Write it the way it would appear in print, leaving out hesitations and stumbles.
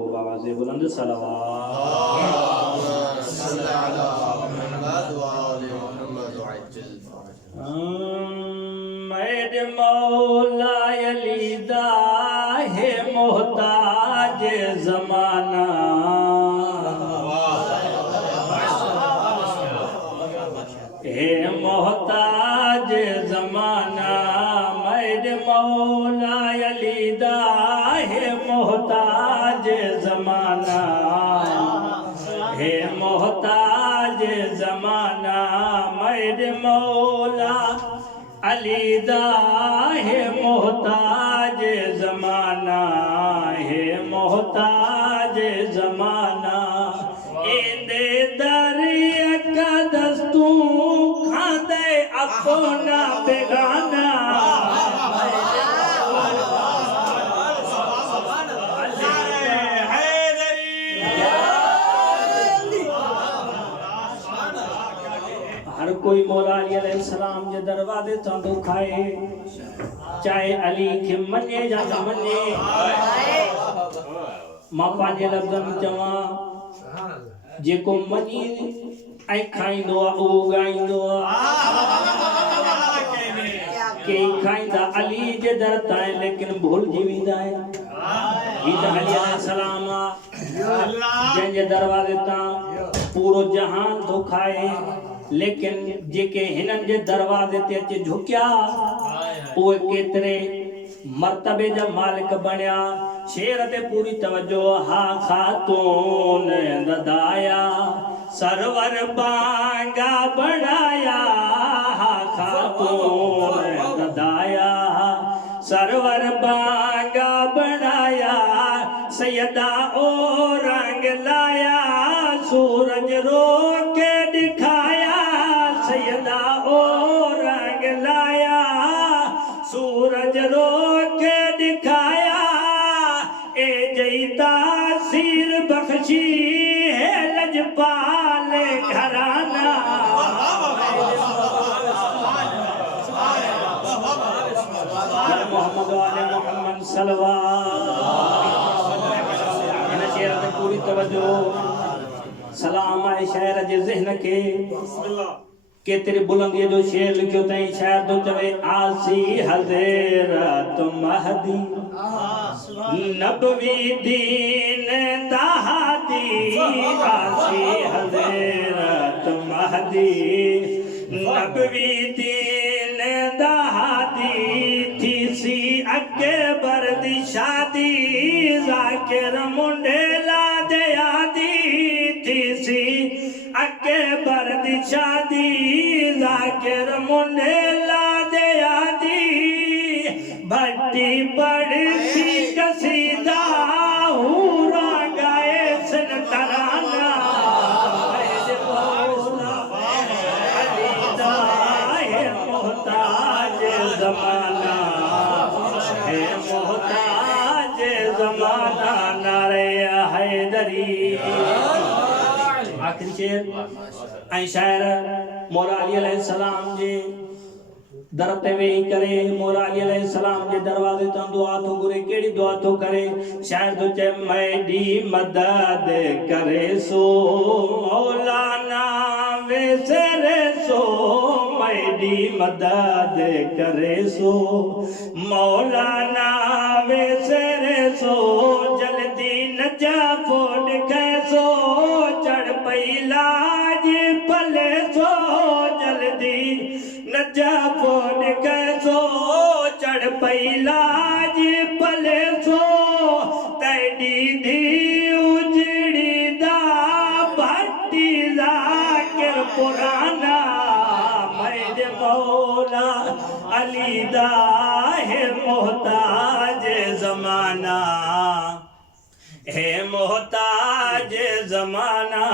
बाबा से बुलंद मेरे मौला अलीदा है मोहताज जमाना है मोहताज जमाना मेरे मौला अलीदा है मोहताज जमाना है मोहताज जमाना मेरे मौला अलीदा है मोहताज जमाना है मोहताज जमाना इंदे दरिया का दस्तू खादे अपना बेगाना हर कोई मौला अली अलैहिस्सलाम जे दरवाजे तां खाए चाहे अली के मने या न मने मां पांजे लफ्ज़न चवा जेको मनी ऐ खाइंदो आ ओ गाइंदो आ के खाइंदा अली जे दर तां लेकिन भूल जीविंदा है ई त अली अलैहिस्सलाम जंहिं जे दरवाजे तां पूरो जहान तो खाए लेकिन जेके हिनन जे दरवाजे ते अचे झुकिया ओए केतरे मर्तबे जा मालिक बणिया शेर ते पूरी तवज्जो हा खातून ददाया सरवर बांगा बढ़ाया हा खातून ददाया सरवर बांगा बढ़ाया सैयदा ओ रंग लाया सूरज रोके दिखाया सैयदा ओ रंग लाया सूरज रोके दिखाया ए जई तासीर बख्शी है लजपाल घराना मोहम्मद वाले मोहम्मद सल्लल्लाहु इन शेर ते पूरी तवज्जो सलाम आहे शायर जे ज़हन के केतरी बुलंदी जो शेर लिखियो तई शायर तो चवे आसी हज़रत महदी नबवी दीन तहादी आसी हज़रत महदी नबवी दीन तहादी थी सी अकबर दी शादी ज़ाकिर मुंडेला दे आदी थी सी अकबर दी शादी ज़ाकिर मुंडेला दे आदी भट्टी पड़ती कसीदा हूरा गाए सन तराना अलीदा है मोहताज जमाना है मोहताज जमाना नारे हैदरी आखिरी शेर ऐं शायर मौला अली अलैहिस्सलाम जे दर ते वेही करे मौला अली अलैहिस्सलाम जे दरवाजे तां दुआ थो घुरे केड़ी दुआ थो करे शायर तो चे मैडी मदद करे सो मौलाना वेसरे सो मैडी मदद करे सो मौलाना वेसरे सो जल्दी नजा फोड़ कैसो चढ़ पई लाज पले सो जल्दी नजा फोड़ कैसो चढ़ पई लाज पले सो तैडी दी उजड़ी दा भट्टी ज़ाकिर पुराना मेरे मौला अलीदा है मोहताज जमाना है मोहताज जमाना।